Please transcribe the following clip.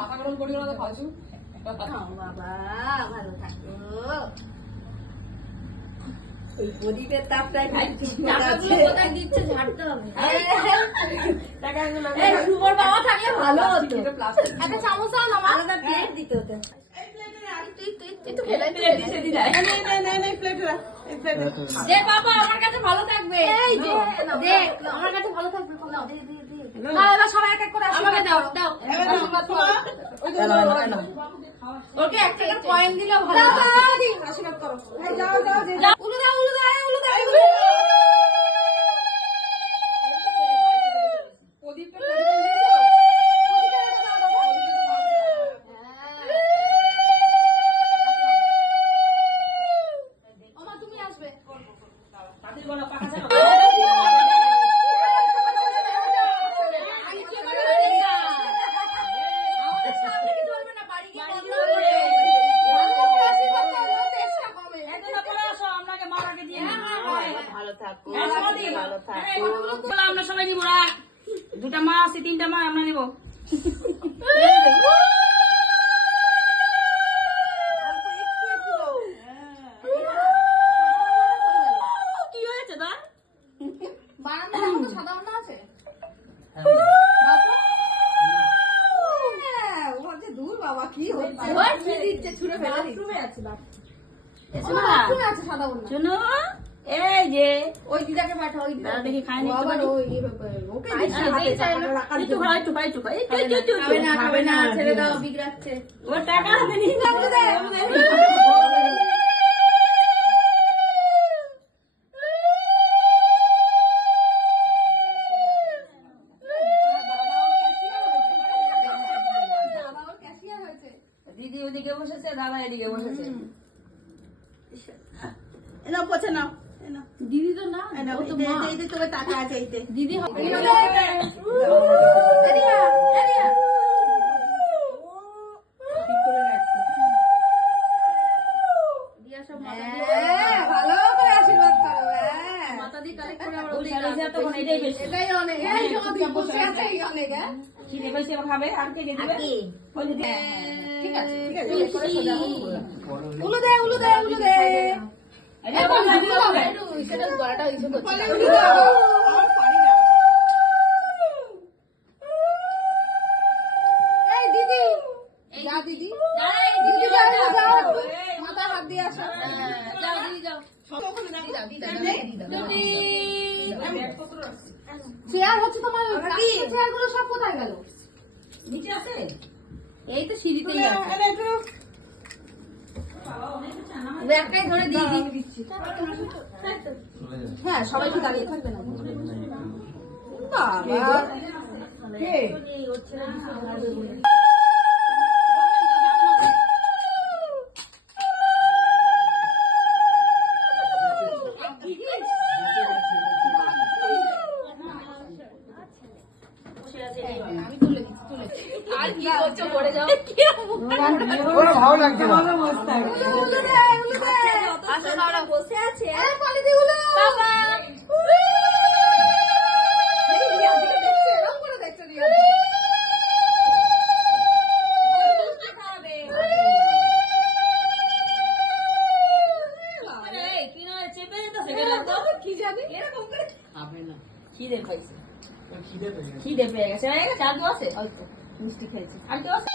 মাথা গরম করে গেল ফালতু। বাবা ভালো থাকো। ওই প্রদীপের তাপটাই খাচ্ছি। টাকাগুলো কোথায় দিচ্ছে ঝাড়তে হবে। টাকাগুলো সুবর বাবা থাকলে ভালো হতো। একটা সামোসা না আলাদা প্লেট দিতে হতো। দেখ বাবা আমার কাছে ভালো থাকবে। এই যে দেখ আমার কাছে ভালো থাকবে। এবার সবাই এক এক করে আমাকে দাও দাও। ওকে এক টাকার কয়েন দিলেও ভালো। আশীর্বাদ করো। যাও যাও যাও। উলু দাও উলু দাও উলু দাও। আমরা সবাই নিব দুটা মা আছে তিনটা মা আমরা নিব কি হয়েছে দা সাদা অন্য আছে দূর বাবা কি হচ্ছে দিচ্ছে ছুড়ে ফেলে দিচ্ছে আছে সাদা অন্য শুনো এই যে ওই দিদাকে পাঠাও ওই দিদা দেখি খায় না আবার ওই ওকে একটু খাও একটু খাও একটু খাবে না ছেড়ে দাও বিগড়াচ্ছে ও টাকা হাতে নিয়ে যাবে দিদি ওদিকে বসেছে দাদা এদিকে বসেছে এনা পছে নাও দিদি তো না ও তো মা এই যে তোর টাকা আছে এইতে দিদি হবে এরিয়া এরিয়া ঠিক করে রাখছি দিয়া সব মাথা দিয়ে ভালো করে আশীর্বাদ করো মাথা দিয়ে কালেক্ট করে আবার ওই যা তো কোন এটাই বেশি এটাই অনেক এই সমাধি বসে আছে এই অনেক কি দেবে সে খাবে আর কে দিবে ওই দিদি ঠিক আছে করে সোজা উলু দে উলু দে উলু দে মাথা হাত দিয়ে আসো চেয়ার হচ্ছে তোমার চেয়ারগুলো সব কোথায় গেল নিচে আছে এই তো সিঁড়িতেই আছে ব্যাগটাই ধরে দিয়ে দিচ্ছি হ্যাঁ সবাই তো দাঁড়িয়ে থাকবে না বাবা কে আমি তুলে দিচ্ছি তুলে আর কি করছো পড়ে যাও ওরা ভালো লাগছে ভালো মস্ত আচ্ছা দাঁড়া বসে আছে আরে পানি দি গুলো বাবা এরকম করে দেখছো রিয়া আরে কি না চেপে যেতে সেটা তো কি জানি এরকম করে হবে না খিদে পাইছে খিদে পেয়ে গেছে আর তো আছে মিষ্টি খাইছে আর তো আছে